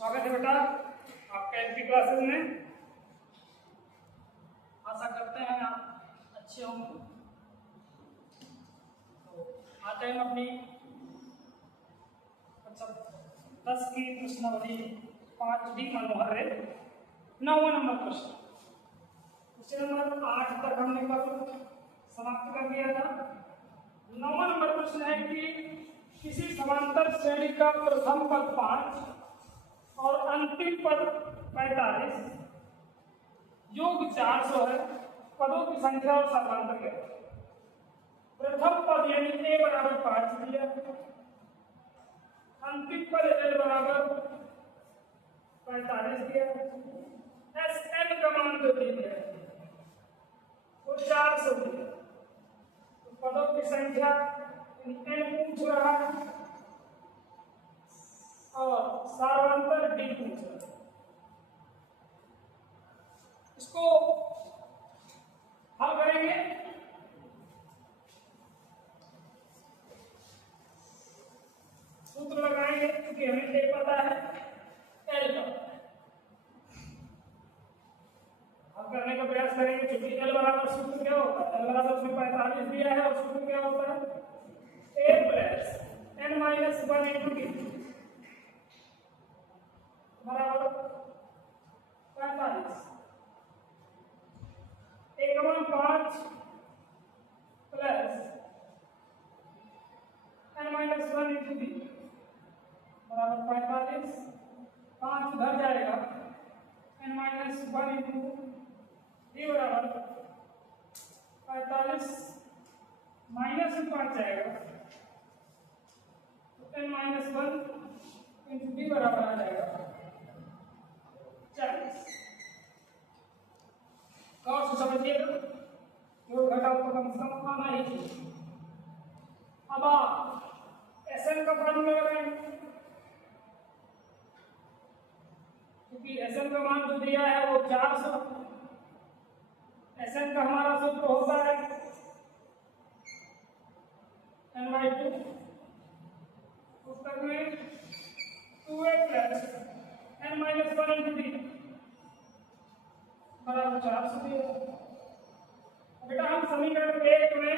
स्वागत है बेटा आपका एलपी क्लासेस में। आशा करते हैं आप अच्छे होंगे। तो आते हैं अपनी 10 की प्रश्नावली 5D मनोहर 9वां नंबर प्रश्न। क्वेश्चन नंबर 8 तक हमने कल समाप्त कर दिया था। 9वां नंबर प्रश्न है कि किसी समांतर श्रेणी का प्रथम पद 5 और अंतिम पद 45 योग 400 है। पदों की संख्या और समांतर क्या है? प्रथम पद यानी a बराबर 5 दिया, अंतिम पद l बराबर 45 दिया, Sn का मान जो दिया है वो 400 दिया। तो पदों की संख्या n पूछ रहा है और सारांतर d पूछ रहा है। इसको हल करेंगे। सूत्र लगाएंगे क्योंकि हमें एक पता है l का। हल करने का प्रयास करेंगे क्योंकि l बराबर सूत्र क्या होता है? l बराबर उसमें 45 दिया है और सूत्र क्या होता है? a plus n minus 1 into d बराबर 45। एक मान 5 plus n minus 1 into d बराबर 45। 5 उधर जाएगा, n माइनस 1 इंटू d बराबर 45 माइनस में 5 जाएगा तो n माइनस 1 इंटू d बराबर आ जाएगा 40। और से समझिएगा जो घटाव को कम से कम आना ही चाहिए। अब आप Sn का फॉर्मूला लगाएंगे क्योंकि Sn का मान जो दिया है वो 400। Sn का हमारा सूत्र होता है n/2। उत्तर में 2a plus n minus 1 into d बराबर 400 दिया। बेटा हम समीकरण 1 में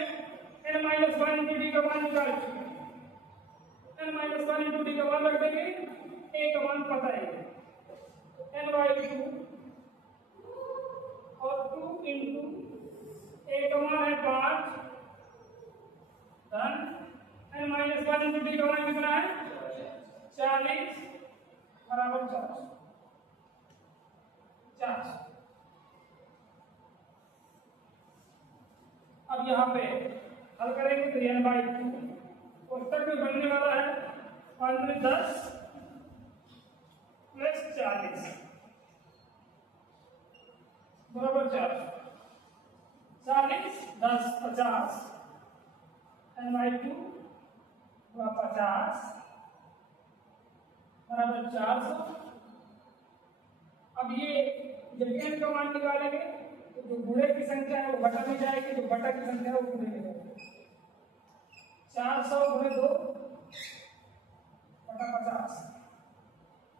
n माइनस 1 इंटू d का मान निकाल चुके हैं। n माइनस 1 इंटू d का मान रख देंगे, a का मान पता है n/2 और 2 इंटू a का मान है 5 धन n माइनस 1 इंटू d का मान कितना है 40 बराबर 400। अब यहाँ पे हल करेंगे तो n/2 पुस्तक में बनने वाला है 10 प्लस 40 बराबर 400। 40 10 50 n/2 50 बराबर 400। अब ये जब n का मान निकालेंगे तो जो गुणे की संख्या है वो घटा में जाएगी, जो घटा की संख्या है वो गुणे में जाएगी। 400 गुणे 2 बटा 50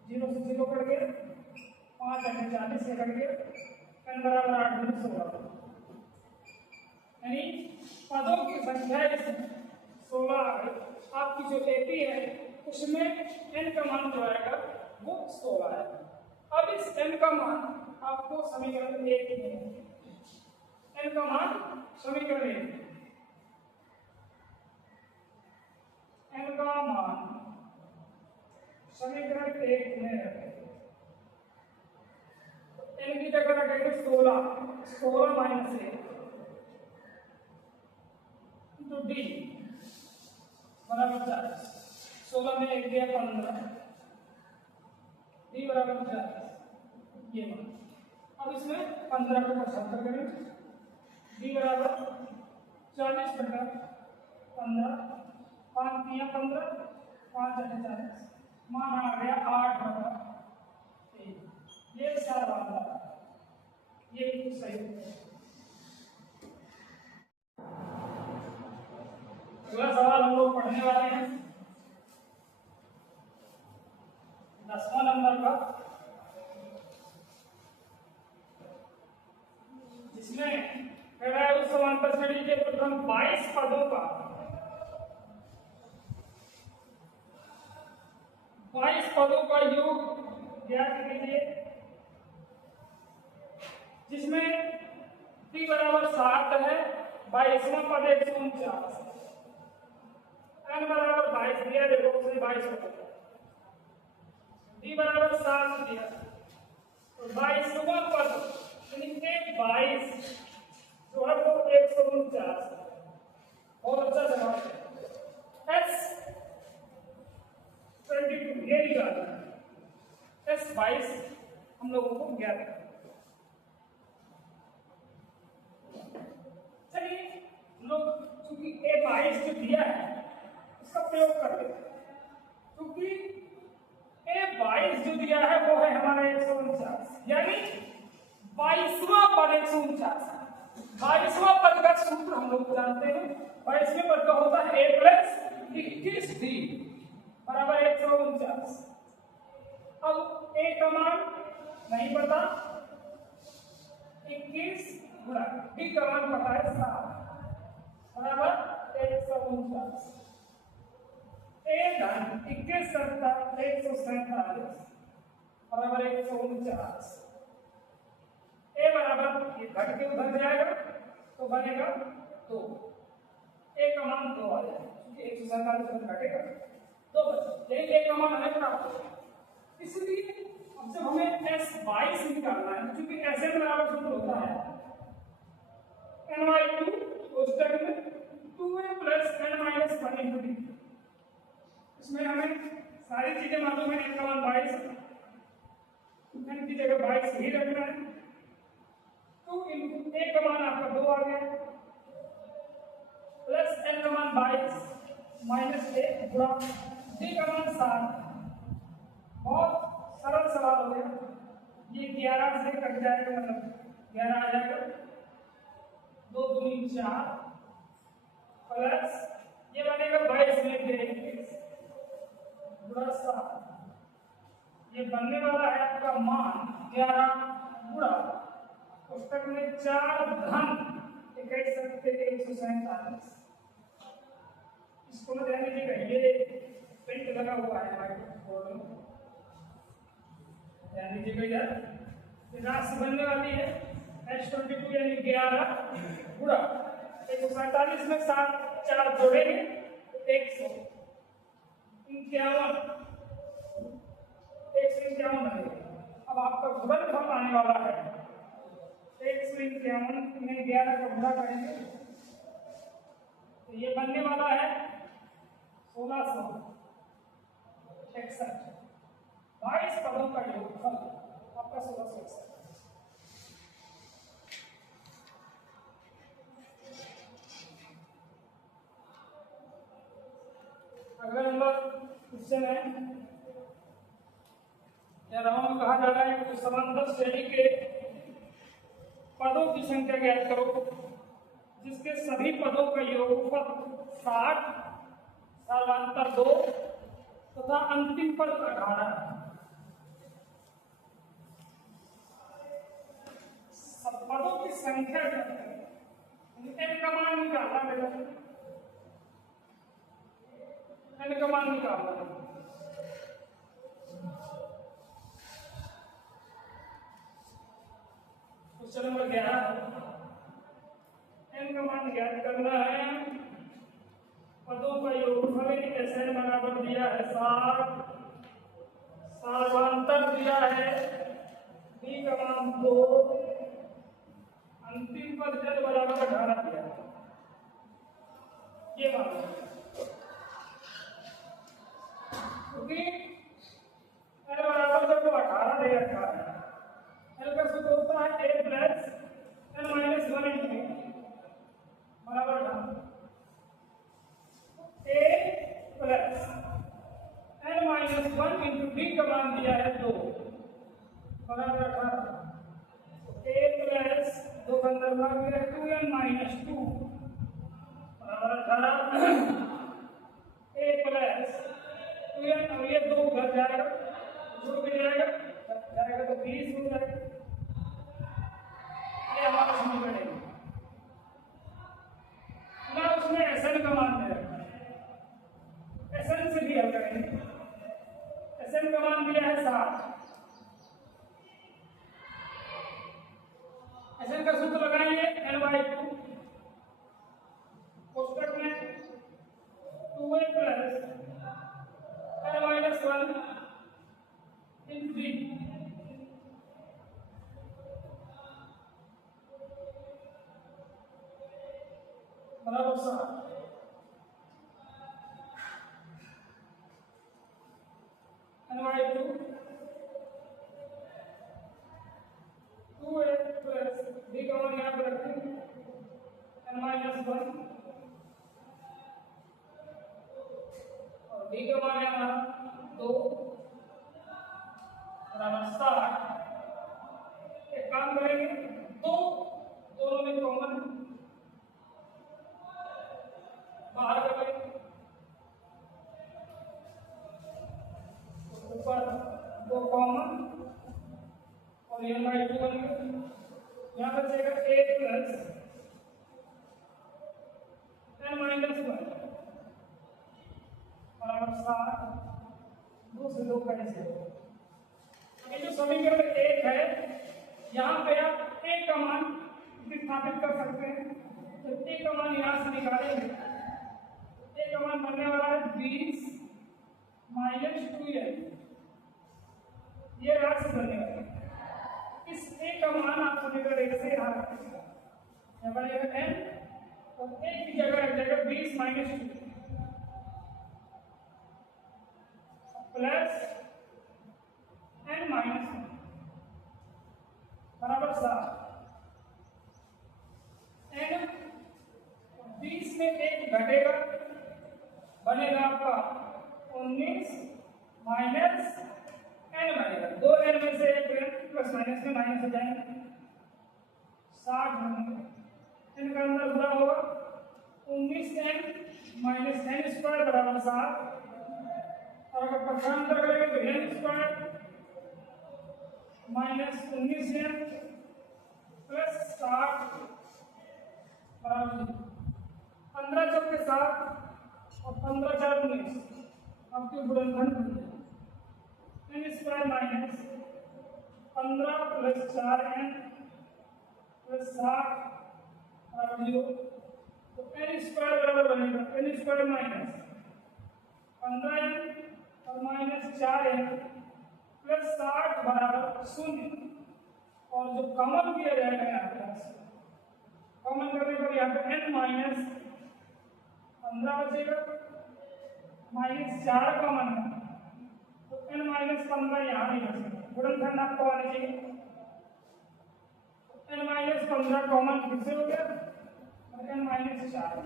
0 से 0 कट गए, 5 अंक 40 से कट गए, n बराबर 8 गुणे 16। यानी पदों की संख्या 16 आ गई। आपकी जो एपी है उसमें n का मान जो आएगा वो 16 है। अब इस n का मान आपको समीकरण 1 में n का मान समीकरण 1 n का मान समीकरण 1 में n की जगह रखेंगे 16 माइनस 1 इंटू d बराबर 40। 16 में 1 दिया 15 d बराबर 40 ये मान। अब इसमें 15 को 75 करेंगे, d बराबर 40 बटा 15 5 दिया 15 5 40 मान आ गया 8 बटा 3। ये सारा वाला ये बिल्कुल सही है। अगला सवाल हम लोग पढ़ने वाले हैं 10वां नंबर नंबर का, जिसमें कह रहा है उस समांतर श्रेणी के प्रथम 22 पदों का 22 पदों का योग ज्ञात कीजिए, जिसमें p बराबर 7 है, 22वां पद 149, n बराबर 22 दिया, देखो उसने 22 को d बराबर 7 दिया, तो 22वां पद यानी कि 22 जो है वो 149, बहुत अच्छा जवाब है। s 22 ये निकालना है, s 22 हम लोगों को ज्ञात है। चलिए लोग चूंकि a 22 जो दिया है इसका प्रयोग कर लेते हैं, क्योंकि a 22 जो दिया है वो है हमारा 149, यानी 22वां पद 149, 22वां पद का सूत्र हम लोग जानते हैं, 22वें पद का होता है a प्लस 21d बराबर 149। अब a का मान नहीं पता, 21 गुणा d का मान पता है 7 बराबर 149, a धन 21 सत्ता 147 बराबर 149, a बराबर ये घट के उधर जाएगा तो बनेगा 2, a का मान 2 आ जाएगा, क्योंकि 147 घटेगा 2 बचे, यही a का मान हमें प्राप्त होगा। इसलिए अब जब हमें s 22 निकालना है, क्योंकि ऐसे बराबर सूत्र होता है n/2 उस तक में 2a plus n-1 into d, इसमें हमें सारी चीजें मालूम है, n का मान 22, n की जगह 22 ही रखना है, 2 into a का मान आपका 2 आ गया, प्लस n का मान 22 माइनस a गुणा d का मान 7, बहुत सरल सवाल हो गया, ये 11 से कट जाएगा, मतलब 11 आ जाएगा, 2 दूनी 4 प्लस ये बनेगा 22 में 21 गुणा 7, ये बनने वाला है आपका मान 11 गुणा पुस्तक में 4 धन 147, इसको ध्यान दीजिएगा, ये प्रिंट लगा हुआ है हमारे बोर्ड में, ध्यान दीजिएगा यार, राशि बनने वाली है h22 यानी 11 गुणा 147 में 7 4 जोड़ेंगे 151 बनेगा। अब आपका गुणनफल आने वाला है 151 में 11 का गुणा करेंगे तो ये बनने वाला है 1661, 22 पदों का योगफल आपका 1661। अगला नंबर क्वेश्चन है, में कहा जा रहा है कि समांतर श्रेणी के पदों की संख्या ज्ञात करो जिसके सभी पदों का योगफल 60, समांतर 2 तथा अंतिम पद 18 है। सब पदों की संख्या n का मान निकालना है, n का मान निकालना है। क्वेश्चन नंबर 11, n का मान ज्ञात करना है, पदों का योगफल n बराबर दिया है 60, सार्वंतर दिया है b का मान 2, अंतिम पद z बराबर 18 दिया है, ये मान क्योंकि n बराबर जब 18 दे रखा है, n का सूत्र होता है a प्लस n-1 इंटू बराबर 18, a plus n-1 into d का मान दिया है 2 बराबर 18, a प्लस 2 का अंदर भाग दिया 2n-2 बराबर 18, a प्लस 2n और ये 2 उधर जाएगा, जो भी जाएगा 20 हो जाए, ये हमारा समीकरण है ना। उसमें एसएन का मान दे रखा है, एसएन से भी हल करेंगे। एसएन का मान दिया है 7। एसएन का सूत्र लगाएंगे n/2 कोष्टक में 2a प्लस n-1 इन 3 बराबर 7। n/2 2a प्लस b का मान यहाँ पर रखें n-1 और b का मान है हमारा 2 बराबर 7। एक काम करेंगे, दोनों में कॉमन बाहर कर लेंगे, ऊपर 2 कॉमन और ये n/2 बन गया। यहाँ बचेगा a प्लस n-1 बराबर 7। 2 से 2 कैंसिल। ये जो समीकरण 1 है, यहाँ पे आप a का मान प्रतिस्थापित कर सकते हैं। तो a का मान यहाँ से निकालेंगे, a का मान बनने वाला है 20 माइनस 2n, ये राशि बनने वाली है। इस a का मान आप समीकरण 1 से यहाँ रखेंगे, यहाँ बनेगा n और a की जगह रख जाएगा 20 माइनस 2 प्लस n-1 बराबर 7। n 20 में 1 घटेगा, बनेगा आपका 19 माइनस n बनेगा। 2 n में से 1 प्लस माइनस में माइनस हो जाएंगे, 60 बनेगा। n का अंदर पूरा होगा 19n माइनस n स्क्वायर बराबर 7। और अगर पक्षांतर करेंगे तो n square minus 19n plus 60 बराबर 15 चौके 7 और 15 4 19 आपके गुणनखंड n square minus 15 plus 4n plus 60 बराबर 0। तो n स्क्वायर बराबर बनेगा n स्क्वायर माइनस 15n और माइनस 4n प्लस 60 बराबर 0। और जो कॉमन किया जाएगा यहाँ पे, कॉमन करने पर यहाँ पे n माइनस 15 बचेगा, माइनस 4 कॉमन है तो n माइनस 15 यहाँ भी बचेगा। गुणनखंड आपको आने चाहिए, n माइनस 15 कॉमन फिर से हो गया और n माइनस 4।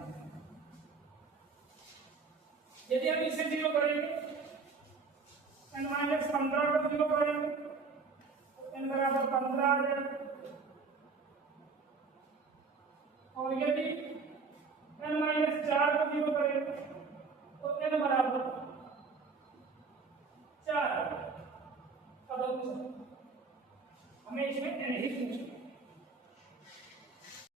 यदि हम इसे 0 करेंगे, n माइनस 15 को 0 करेंगे तो n बराबर 15 आ जाएगा। और यदि n माइनस 4 को 0 करेंगे तो n बराबर 4 आ जाएगा। हमें इसमें n ही पूछना।